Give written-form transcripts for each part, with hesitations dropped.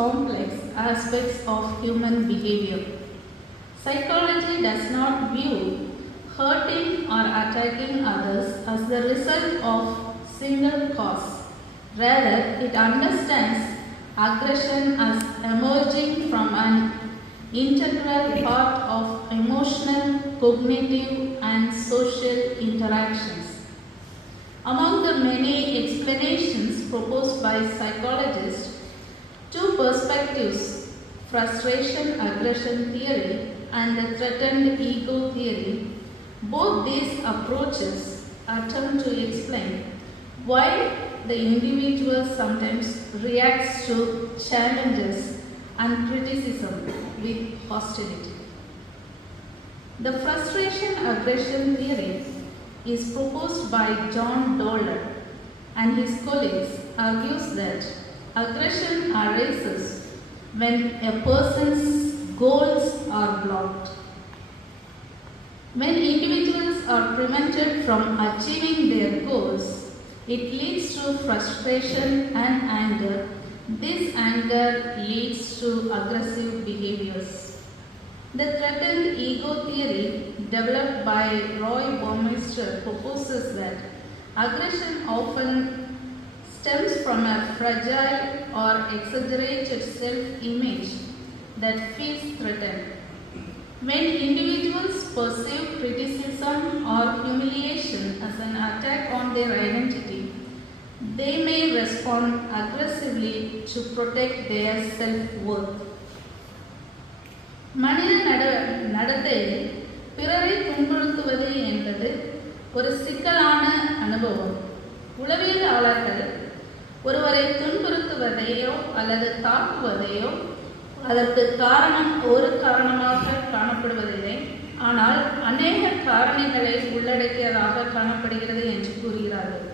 complex aspects of human behavior. Psychology does not view hurting or attacking others as the result of single cause. Rather, it understands aggression as emerging from an integral part of emotional, cognitive, and social interactions. Among the many explanations proposed by psychologists, two perspectives, frustration-aggression theory and the threatened ego theory, both these approaches attempt to explain why the individual sometimes reacts to challenges and criticism with hostility. The frustration-aggression theory is proposed by John Dowler, and his colleagues argues that aggression arises when a person's goals are blocked. When individuals are prevented from achieving their goals, it leads to frustration and anger. This anger leads to aggressive behaviors. The threatened ego theory, developed by Roy Baumeister, proposes that aggression often stems from a fragile or exaggerated self-image that feels threatened. When individuals perceive criticism or humiliation as an attack on their identity, they may respond aggressively to protect their self-worth. மனித நடத்தையில் பிறரை துன்புறுத்துவது என்பது ஒரு சிக்கலான அனுபவம். உளவியலாளர்கள் ஒருவரை துன்புறுத்துவதையோ அல்லது தாக்குவதையோ அதற்கு ஒரு காரணமாக காணப்படுவதில்லை, ஆனால் அநேக காரணிகளை உள்ளடக்கியதாக காணப்படுகிறது என்று கூறுகிறார்கள்.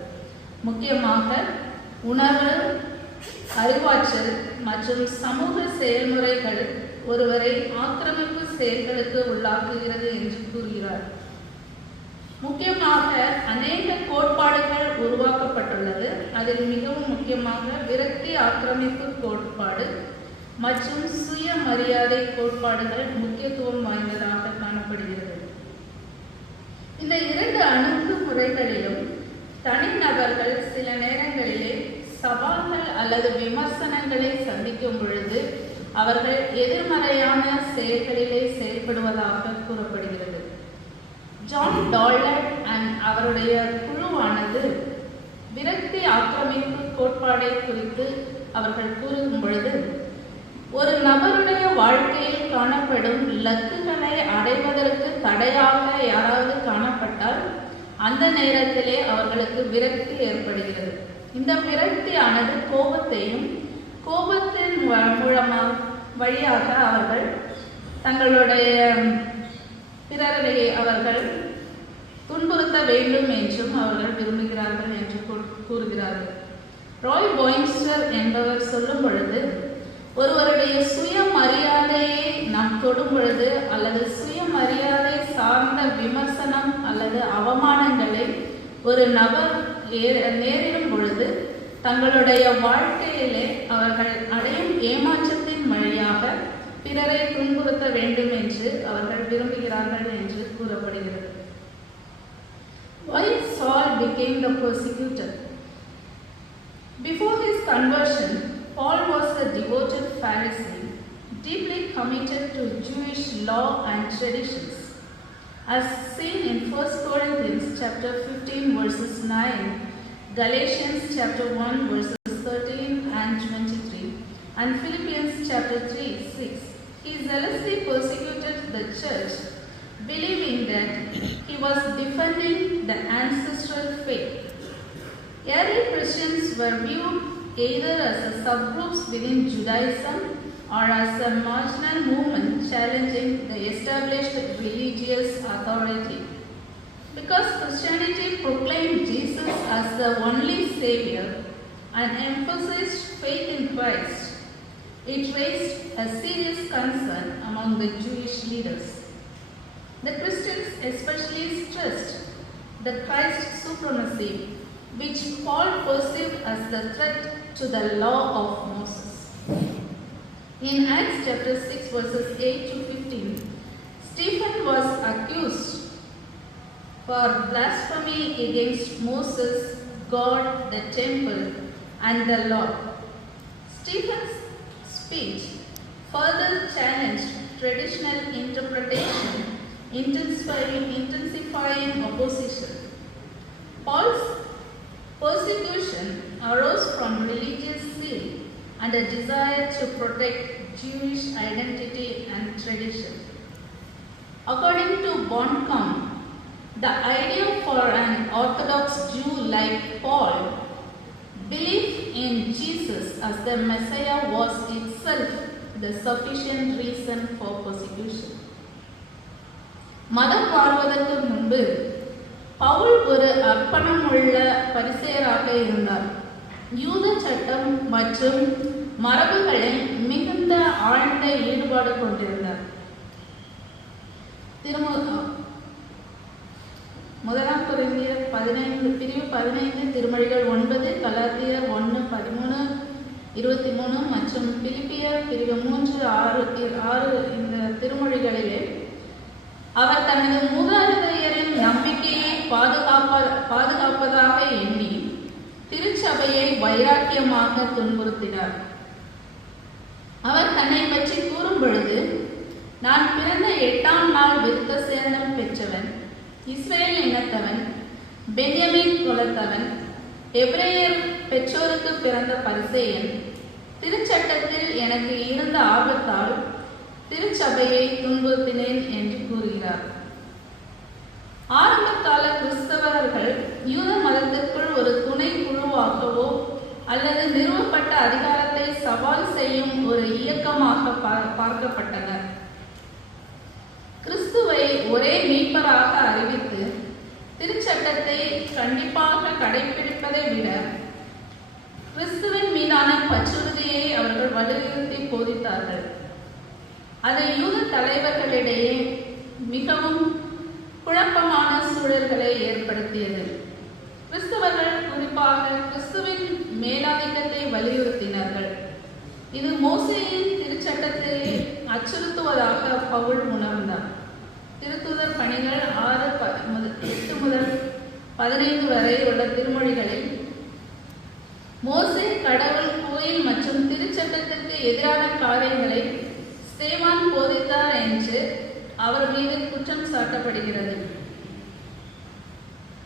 முக்கியமாக உணர்வு, அறிவாற்றல் மற்றும் சமூக செயல்முறைகள் ஒருவரை ஆக்கிரமிப்பு செயல்களுக்கு உள்ளாக்குகிறது என்று கூறுகிறார். முக்கியமாக அநேக கோட்பாடுகள் உருவாக்கப்பட்டுள்ளது. அதில் மிகவும் முக்கியமாக விரக்தி ஆக்கிரமிப்பு கோட்பாடு மற்றும் சுயமரியாதை கோட்பாடுகள் முக்கியத்துவம் வாய்ந்ததாக காணப்படுகிறது. இந்த இரண்டு அணுகுமுறைகளிலும் தனிநபர்கள் சில நேரங்களிலே சவால்கள் அல்லது விமர்சனங்களை சந்திக்கும் பொழுது அவர்கள் எதிர்மறையான செயல்களிலே செயல்படுவதாக கூறப்படுகிறது. ஜான் டாலர் அண்ட் அவருடைய குழுவானது விரக்தி ஆக்கிரமிப்பு கோட்பாடை குறித்து அவர்கள் கூறும் பொழுது, ஒரு நபருடைய வாழ்க்கையில் காணப்படும் இலக்குகளை அடைவதற்கு தடையாக யாராவது காணப்பட்டால் அந்த நேரத்திலே அவர்களுக்கு விரக்தி ஏற்படுகிறது. இந்த விரக்தியானது கோபத்தையும், கோபத்தின் வழியாக அவர்கள் தங்களுடைய பிறரை அவர்கள் துன்புறுத்த வேண்டும் என்றும் அவர்கள் விரும்புகிறார்கள் என்று கூறுகிறார்கள். ராய் பாயின்ஸ்டர் என்பவர் சொல்லும் பொழுது, ஒருவருடைய சுயமரியாதையை நாம் தொடும் பொழுது அல்லது சுயமரியாதை சார்ந்த விமர்சனம் அல்லது அவமானங்களை ஒரு நபர் நேரிடும் பொழுது தங்களுடைய வாழ்க்கையிலே அவர்கள் அடையும் ஏமாற்றத்தின் வழியாக பிறரை துன்புறுத்த வேண்டும் என்று அவர்கள் விரும்புகிறார்கள் என்று கூறப்படுகிறது. Why Saul became the persecutor? Before his conversion, Paul was a devoted Pharisee, deeply committed to Jewish law and traditions. As seen in 1 Corinthians chapter 15 verses 9, Galatians chapter 1 verses 13 and 23, and Philippians chapter 3:6, he zealously persecuted the church, believing that he was defending the ancestral faith. Early Christians were viewed either as subgroups within Judaism or as a marginal movement challenging the established religious authority. Because Christianity proclaimed Jesus as the only Savior and emphasized faith in Christ, it raised a serious concern among the Jewish leaders. The Christians especially stressed the Christ supremacy, which Paul perceived as the threat to the law of Moses. In Acts chapter 6 verses 8 to 15, Stephen was accused for blasphemy against Moses, God, the temple, and the law. Stephen's speech further challenged traditional interpretation, intensifying opposition. Paul's persecution arose from religious zeal and a desire to protect Jewish identity and tradition. According to Bonham, the idea for an Orthodox Jew like Paul, belief in Jesus as the Messiah was itself the sufficient reason for persecution. மதம் மாறுவதற்கு முன்பு பவுல் ஒரு அர்ப்பணமுள்ள பரிசேயராக இருந்தார். யூத சட்டம் மற்றும் மரபுகளில் மிகுந்த ஆழ்ந்த ஈடுபாடு கொண்டிருந்தார். முதலாம் கொரிந்தியர் 15 பிரிவு 15, திருமொழிகள் 9, கலாத்தியர் 1:13-23 மற்றும் பிலிப்பியர் பிரிவு 3:6 இந்த திருமொழிகளிலே அவர் தனது மூதாதையரின் நம்பிக்கையை பாதுகாப்பதாக எண்ணி திருச்சபையை வைராக்கியமாக துன்புறுத்தினார். அவர் தன்னை பற்றி கூறும் பொழுது, நான் பிறந்த 8ஆம் நாள் விருத்த சேதனம் பெற்றவன், இஸ்ரேல் இனத்தவன், பென்யமின் குலத்தவன், எபிரேயர் பெற்றோருக்கு பிறந்த பரிசேயன், திருச்சட்டத்தில் எனக்கு இருந்த ஆபத்தால் திருச்சபையை துன்புறுத்தினேன் என்று கூறுகிறார். ஆரம்ப கால கிறிஸ்தவர்கள் யூத மதத்திற்குள் ஒரு துணை குழுவாகவோ அல்லது நிறுவப்பட்ட அதிகாரத்தை சவால் செய்யும் ஒரு இயக்கமாக பார்க்கப்பட்டனர். கிறிஸ்துவை ஒரே மீட்பராக அறிவித்து திருச்சட்டத்தை கண்டிப்பாக கடைபிடிப்பதை விட கிறிஸ்துவின் மீதான பற்றுறுதியை அவர்கள் வலியுறுத்தி போதித்தார்கள். அது யூத தலைவர்களிடையே மிகவும் குழப்பமான சூழல்களை ஏற்படுத்தியது. கிறிஸ்தவர்கள் குறிப்பாக கிறிஸ்துவின் மேலாதிக்கத்தை வலியுறுத்தினார்கள். இது மோசேயின் திருச்சட்டத்தை அச்சுறுத்துவதாக பவுல் உணர்ந்தார். திருத்தூதர் பணிகள் 6:8-15 வரை உள்ள திருமொழிகளில் மோசே கடவுள், கோயில் மற்றும் திருச்சட்டத்திற்கு எதிரான காரியங்களை ஸ்தேவான் போதித்தார் என்று அவர் மீது குற்றம் சாட்டப்படுகிறது.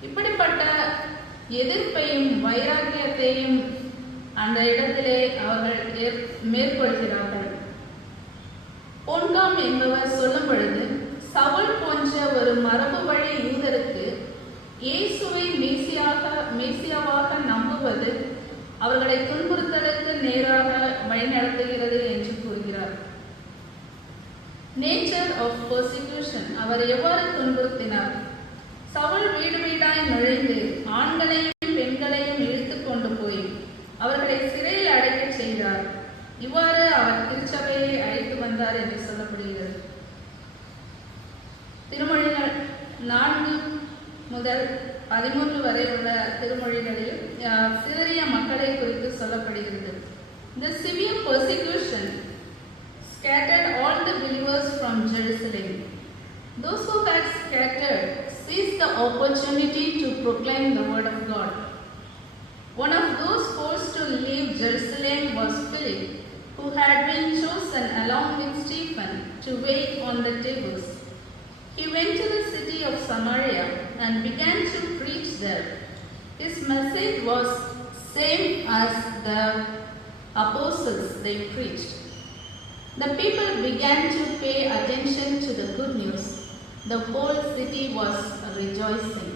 இப்படிப்பட்ட எதிர்ப்பையும் வைராக்கியத்தையும் அந்த இடத்திலே அவர்கள் மேற்கொள்கிறார்கள். பொன்காம் என்பவர் சொல்லும் பொழுது, சவுல் போன்ற ஒரு மரபு வழி யூதருக்கு இயேசுவை மேசியாவாக நம்புவது அவர்களை துன்புறுத்தலுக்கு நேராக வழிநடத்துகிறது என்று கூறுகிறார். நேச்சர் ஆஃப் பர்சிக்யூஷன், அவர் எவ்வாறு துன்புறுத்தினார்? சவுல் வீடு வீடாய் நுழைந்து ஆண்களையும் பெண்களையும் இழுத்து கொண்டு போய் அவர்களை சிறையில் அடைக்கச் செய்தார். இவ்வாறு அவர் திருச்சபையை அழைத்து வந்தார் என்று சொல்லப்படுகிறது. திருமொழிகள் 4-13 வரை உள்ள திருமொழிகளில் சிதறிய மக்களை குறித்து சொல்லப்படுகிறது. The severe persecution scattered all the believers from Jerusalem. Those who had scattered seized the opportunity to proclaim the word of God. One of those forced to leave Jerusalem was Philip, who had been chosen along with Stephen to wait on the tables. He went to the city of Samaria and began to preach there. His message was same as the apostles they preached. The people began to pay attention to the good news. The whole city was rejoicing.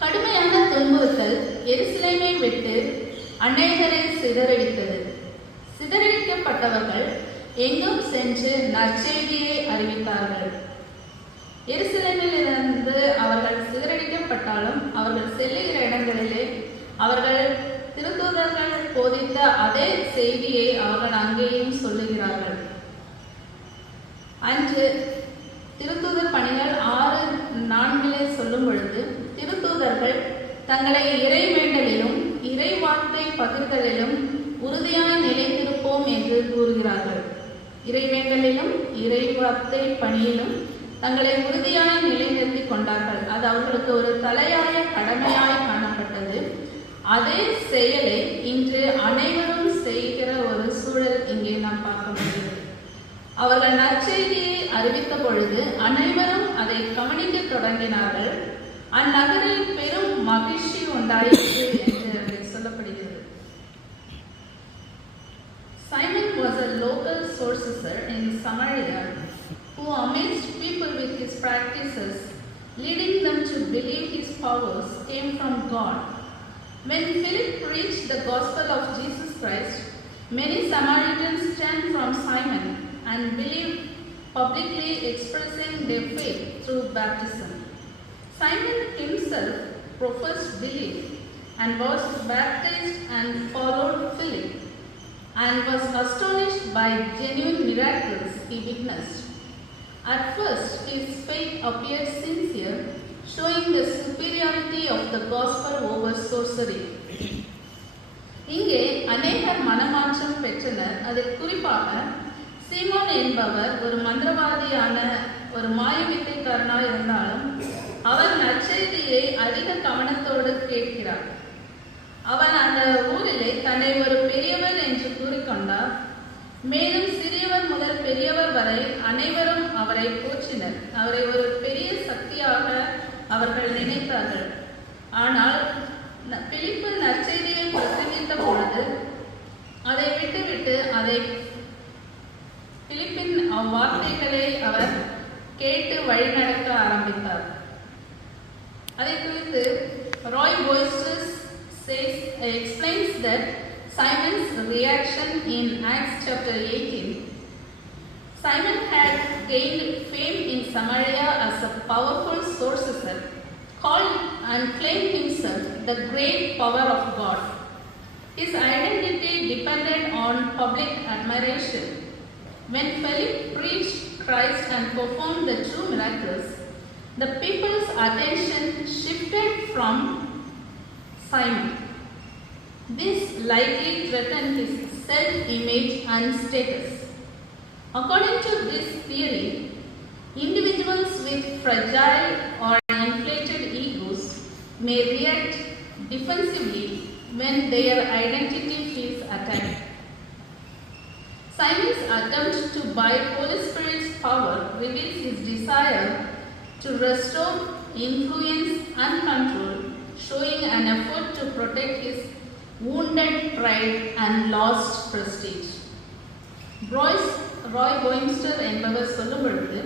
கடுமையான துன்புறுத்தல் எருசலேமை விட்டு அநேகரை சிதறடித்தது. சிதறடிக்கப்பட்டவர்கள் எங்கும் சென்று நற்செய்தியை அறிவித்தார்கள். எருசலேமிலிருந்து அவர்கள் சிதறடிக்கப்பட்டாலும் அவர்கள் செல்லுகிற இடங்களிலே அவர்கள் திருத்தூதர்கள் போதித்த அதே செய்தியை அவர்கள் அங்கேயும் சொல்லுகிறார்கள். அன்று திருத்தூதர் பணிகள் 6:4 சொல்லும் பொழுது, திருத்தூதர்கள் தங்களை இறை வேண்டலிலும் இறை வார்த்தை பகிர்தலிலும் உறுதியாய் நிலைத்திருப்போம் என்று கூறுகிறார்கள். இறைவேண்டலிலும் இறைவார்த்தை பணியிலும் தங்களை உறுதியாய் நிலைநிறுத்தி கொண்டார்கள். அது அவர்களுக்கு ஒரு தலையாய கடமையாய் காணப்பட்டது. அதே செயலை இன்று அனைவரும் செய்கிற ஒரு சூழல் இங்கே நாம் பார்க்க முடிகிறது. அவர்கள் நற்செய்தியை அறிவித்த பொழுது அனைவரும் அதை கவனிக்க தொடங்கினார்கள். அந்நகரில் பெரும் மகிழ்ச்சி உண்டாயிற்று என்று சொல்லப்படுகிறது. Simon was a local sorcerer in Samaria who amazed people with his practices, leading them to believe his powers came from God. When Philip preached the gospel of Jesus Christ, many Samaritans turned from Simon and believed, publicly expressing their faith through baptism. Simon himself professed belief and was baptized and followed Philip, and was astonished by genuine miracles he witnessed. At first, his faith appeared sincere, showing the superiority of the gospel over sorcery. இங்கே அநேகர் மனமாற்றம் பெற்றனர். அதில் குறிப்பாக சீமோன் என்பவர் ஒரு மந்திரவாதியான ஒரு மாயவித்தைக்காரனாய் இருந்தாலும் அவர் நற்செய்தியை அதிக கவனத்தோடு கேட்கிறார். அவன் அந்த ஊரிலே தன்னை ஒரு பெரியவர் என்று கூறிக்கொண்டார். மேலும் சிறியவர் முதல் பெரியவர் வரை அனைவரும் அவரை போற்றினர். அவரை ஒரு பெரிய சக்தியாக அவர்கள் நினைத்தார்கள். ஆனால் பிலிப்பு நற்செய்தியை பிரசங்கித்த பொழுது அதை விட்டுவிட்டு அதை பிலிப்பின் அவ்வார்த்தைகளை அவர் கேட்டு வழிநடக்க ஆரம்பித்தார். அதை குறித்து Rai போய்ஸ்டர்ஸ் explains that Simon's reaction in Acts chapter 18. Simon had gained fame in Samaria as a powerful sorcerer, called and claimed himself the great power of God. His identity depended on public admiration. When Philip preached Christ and performed the true miracles, the people's attention shifted from Simon. This likely threatened his self-image and status. According to this theory, individuals with fragile or inflated egos may react defensively when their identity feels attacked. Simon's attempt to buy Holy Spirit's power reveals his desire to restore influence and control, showing an effort to protect his wounded pride and lost prestige. Rai போயின்ஸ்டர் என்பவர் சொல்லும் பொழுது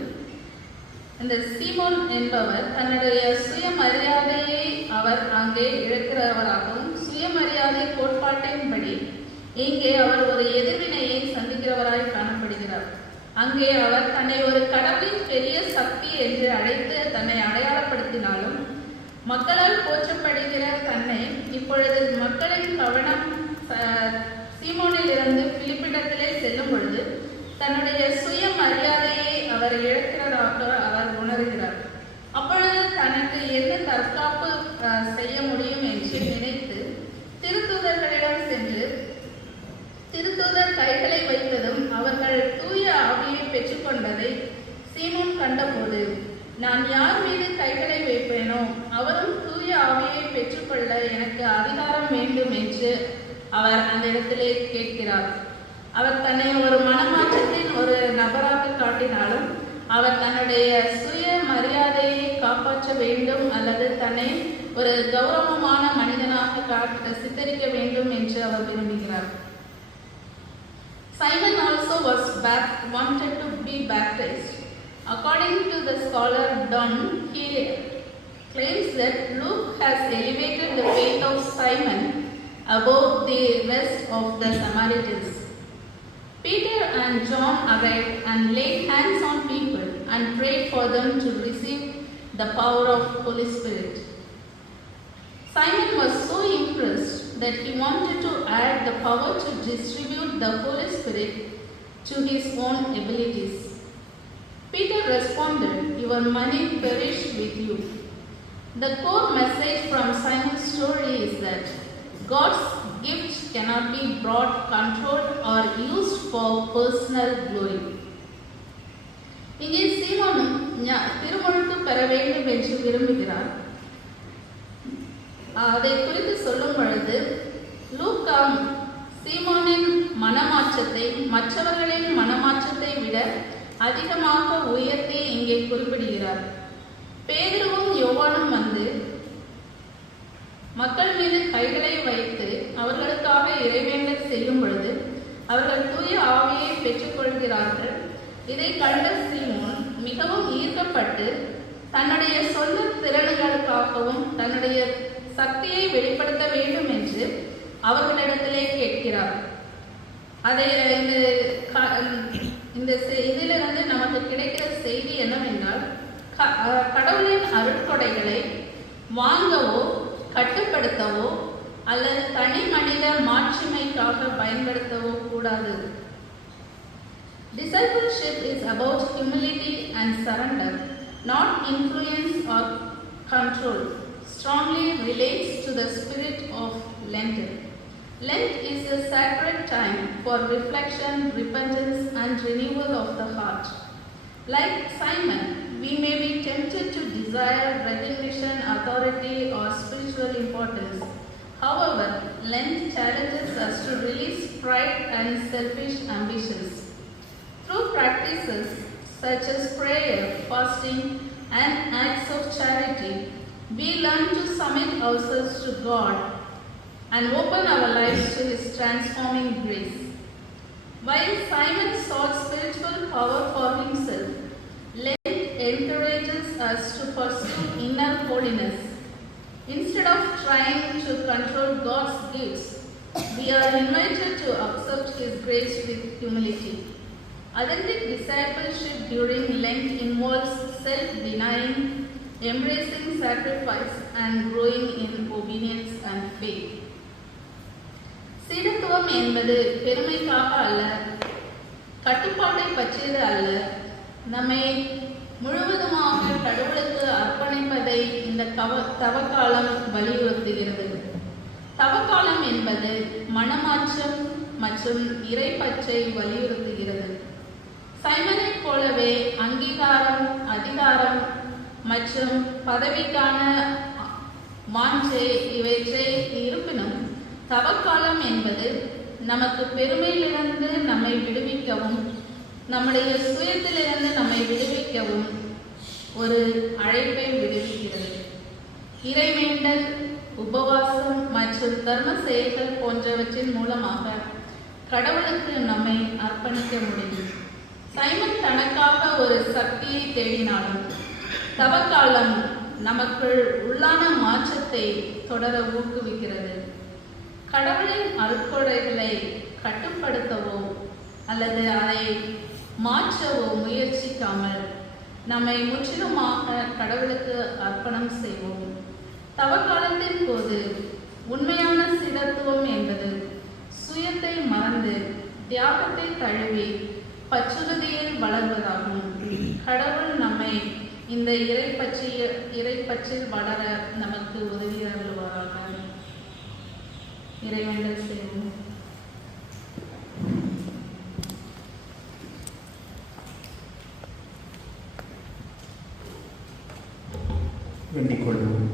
இந்த சீமோன் என்பவர் தன்னுடைய சுயமரியாதையை அவர் அங்கே இழக்கிறவராகவும் சுயமரியாதை கோட்பாட்டின்படி இங்கே அவர் ஒரு எதிர்வினையை சந்திக்கிறவராய் காணப்படுகிறார். அங்கே அவர் தன்னை ஒரு கடவுளின் பெரிய சக்தி என்று அழைத்து தன்னை அடையாளப்படுத்தினாலும் மக்களால் போற்றப்படுகிற தன்னை இப்பொழுது மக்களின் கவனம் சீமோனில் இருந்து பிலிப்பிடத்திலே செல்லும் பொழுது தன்னுடைய சுயமரியாதையை அவர் இழக்கிறதாக அவர் உணர்கிறார். அப்பொழுது தனக்கு என்ன தற்காப்பு செய்ய முடியும் என்று நினைத்து திருத்தூதர்களிடம் சென்று திருத்தூதர் கைகளை வைத்ததும் அவர்கள் தூய ஆவியை பெற்றுக்கொண்டதை சீமோன் கண்டபோது, நான் யார் மீது கைகளை வைப்பேனோ அவரும் தூய ஆவியை பெற்றுக்கொள்ள எனக்கு அதிகாரம் வேண்டும் என்று அவர் அந்த இடத்திலே கேட்கிறார். அவர் தன்னை ஒரு மனமாற்றத்தின் ஒரு நபராக காட்டினாலும் அவர் தன்னுடைய சுய மரியாதையை காப்பாற்ற வேண்டும் அல்லது தன்னை ஒரு கௌரவமான மனிதனாக சித்தரிக்க வேண்டும் என்று அவர் விரும்புகிறார். Simon also wanted to be baptized. According to the scholar Dunn, he claims that Luke has elevated the faith of Simon above the rest of the Samaritans. Peter and John arrived and laid hands on people and prayed for them to receive the power of Holy Spirit. Simon was so impressed that he wanted to add the power to distribute the Holy Spirit to his own abilities. Peter responded, "Your money perish with you." The core message from Simon's story is that God's gifts cannot be brought, controlled or used for personal glory. இங்கே சீமோனும் திருமுழுக்கு பெற வேண்டும் என்று விரும்புகிறார். அதை குறித்து சொல்லும் பொழுது லூக்கா சீமோனின் மனமாற்றத்தை மற்றவர்களின் மனமாற்றத்தை விட அதிகமாக உயர்த்தி இங்கே குறிப்பிடுகிறார். பேதுருவும் யோவானும் வந்து மக்கள் மீது கைகளை வைத்து அவர்களுக்காக இறைவேண்டல் செய்யும் பொழுது அவர்கள் தூய ஆவியை பெற்றுக்கொள்கிறார்கள். இதை கண்ட சீமோன் மிகவும் ஈர்க்கப்பட்டு தன்னுடைய சொந்த திறன்களுக்காகவும் தன்னுடைய சக்தியை வெளிப்படுத்த வேண்டும் என்று அவர்களிடத்திலே கேட்கிறார். அதை இந்த இதிலிருந்து நமக்கு கிடைக்கிற செய்தி என்னவென்றால், கடவுளின் அருட்கொடைகளை வாங்கவோ கட்டுப்படுத்தவோ அல்லது தனி மனித மாட்சிமைக்காக பயன்படுத்தவோ கூடாது. Discipleship is about humility and surrender, not influence or control. Strongly relates to the spirit of Lent. Lent is a sacred time for reflection, repentance and renewal of the heart. Like Simon, we may be tempted to desire recognition, authority or spiritual importance. However, Lent challenges us to release pride and selfish ambitions. Through practices such as prayer, fasting and acts of charity, we learn to submit ourselves to God and open our lives to His transforming grace. While Simon sought spiritual power for himself, Lent encourages us to pursue inner holiness. Instead of trying to control God's gifts, we are invited to accept His grace with humility. Authentic discipleship during Lent involves self-denying, embracing sacrifice and growing in obedience and faith. சீடத்துவம் என்பது பெருமைக்காக அல்ல, கட்டுப்பாட்டை பற்றியது அல்ல. நம்மை முழுவதுமாக கடவுளுக்கு அர்ப்பணிப்பதை இந்த தவக்காலம் வலியுறுத்துகிறது. தவக்காலம் என்பது மனமாற்றம் மற்றும் இறைப்பற்றை வலியுறுத்துகிறது. சைமனை போலவே அங்கீகாரம், அதிகாரம் மற்றும் பதவிக்கான வாஞ்சை இவற்றை இருப்பினும் தவக்காலம் என்பது நமக்கு பெருமையிலிருந்து நம்மை விடுவிக்கவும் நம்முடைய சுயத்திலிருந்து நம்மை விடுவிக்கவும் ஒரு அழைப்பை விடுவிக்கிறது. இறைவேண்டல், உபவாசம் மற்றும் தர்ம செயல்கள் போன்றவற்றின் மூலமாக கடவுளுக்கு நம்மை அர்ப்பணிக்க முடியும். சைமன் தனக்காக ஒரு சக்தியை தேடினாலும் தவக்காலம் நமக்குள் உள்ளான மாற்றத்தை தொடர ஊக்குவிக்கிறது. கடவுளின் அருட்கொடைகளை கட்டுப்படுத்தவோ அல்லது அதை மாற்றவோ முயற்சிக்காமல் நம்மை முற்றிலுமாக கடவுளுக்கு அர்ப்பணம் செய்வோம். தவக்காலத்தின் போது உண்மையான சீடத்துவம் என்பது சுயத்தை மறந்து தியாகத்தை தழுவி பற்றுறுதியில் வளர்வதாகும். கடவுள் நம்மை இந்த இறைப்பற்றில் வளர நமக்கு உதவி அருள்வாராக. இறைவேண்டல் செய்வோம். வேண்டிக் கொள்வோம்.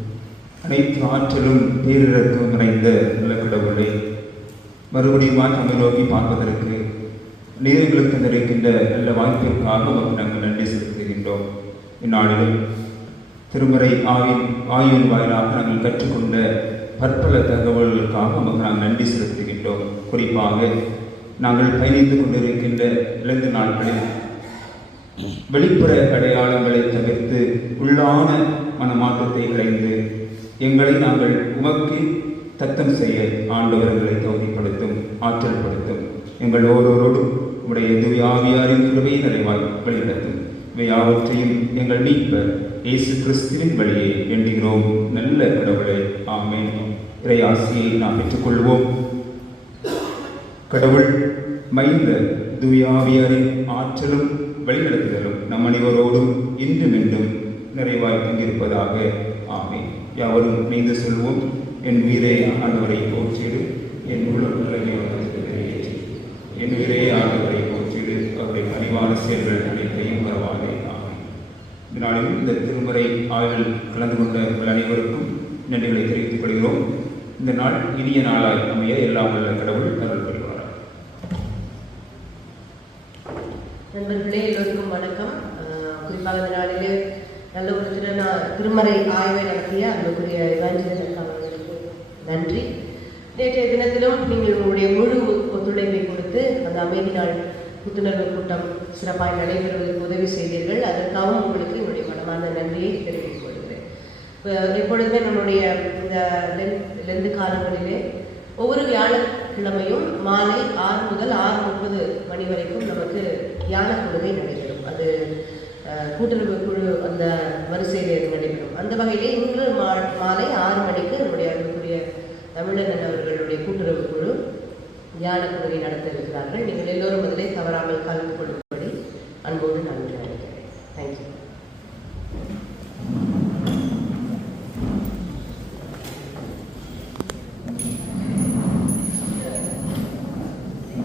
அனைத்து ஆற்றலும் பேரிழக்கும் நிறைந்த நல்ல கடவுளை மறுபடியும் நம்மை நோக்கி பார்ப்பதற்கு நேர்களுக்கு நிறைக்கின்ற நல்ல வாய்ப்பிற்காக நாங்கள் நன்றி செலுத்துகின்றோம். இந்நாளிலும் திருமறை ஆய்வின் வாயிலாக நாங்கள் கற்றுக்கொண்ட பற்பல தகவல்களுக்காக நாங்கள் நன்றி செலுத்துகின்றோம். குறிப்பாக நாங்கள் பயணித்துக் கொண்டிருக்கின்ற இழந்த நாட்களில் வெளிப்புற அடையாளங்களை தவிர்த்து உள்ளான மனமாற்றத்தை களைந்து எங்களை நாங்கள் உமக்கு தத்தம் செய்ய ஆண்டவர்களை தகுதிப்படுத்தும், ஆற்றல் படுத்தும். எங்கள் ஒவ்வொருவரோடும் உடைய தூய ஆவியாரின் கிருபையை நிறைவாய் வழிநடத்தும். இவை யாவற்றையும் எங்கள் மீட்பர் இயேசு கிறிஸ்துவின் வழியே எண்ணுகிறோம் நல்ல கடவுளே, ஆமென். இறை ஆசியை நாம் பெற்றுக்கொள்வோம். கடவுள் மைந்த தூய ஆவியாரின் ஆற்றலும் வழிநடத்துதலும் நம் அனைவரோடும் இன்றும் என்றும் நிறைவாய் கொண்டிருப்பதாக, ஆமென். யாவரும் இணைந்து சொல்வோம். என் உயிரை ஆண்டவரை போற்றிடு, என் உள்ளம் நிறைவேற்றி என் உயிரே ஆண்டவரை போற்றிடு, அவருடைய பணிவான செயல்கள் அனைத்தையும் பரவாதே. இந்த நாளில் இந்த திருமறை ஆய்வில் கலந்து கொண்ட உங்கள் அனைவருக்கும் நன்றிகளை தெரிவித்துக் கொள்கிறோம். இந்த நாள் இனிய நாளாய் அமைய எல்லாம் உள்ள கடவுள் அருள் புரிவார். நண்பர்களே, எல்லோருக்கும் வணக்கம். குறிப்பாக இந்த நாளிலே நல்ல ஒரு திருமறை ஆய்வை நடத்திய அன்புக்குரிய இவாஞ்சலிஸ்ட் அவர்களுக்கு நன்றி. நேற்றைய தினத்திலும் நீங்கள் உங்களுடைய முழு ஒத்துழைப்பை கொடுத்து அந்த அமைதி நாள் புத்துணர்வு கூட்டம் சிறப்பாக நடைபெறுவதற்கு உதவி செய்தீர்கள். அதற்காகவும் உங்களுக்கு என்னுடைய மனமான நன்றியை தெரிவித்துக் கொள்கிறேன். எப்பொழுதுமே நம்முடைய இந்த லெந்து காலங்களிலே ஒவ்வொரு வியாழக்கிழமையும் மாலை 6 முதல் 6:30 மணி வரைக்கும் நமக்கு தியான கொள்கை நடைபெறும். அது கூட்டுறவு குழு அந்த வரிசையில் அது நடைபெறும். அந்த வகையிலே இன்று மாலை 6 மணிக்கு நம்முடைய அன்புக்குரிய தமிழன் அவர்களுடைய கூட்டுறவு குழு தியான கொள்கை நடத்த இருக்கிறார்கள். நீங்கள் எல்லோரும் அதிலே தவறாமல் கலந்து கொள்ளும்படி அன்போடு நான் அழைக்கிறேன். தேங்க்யூ.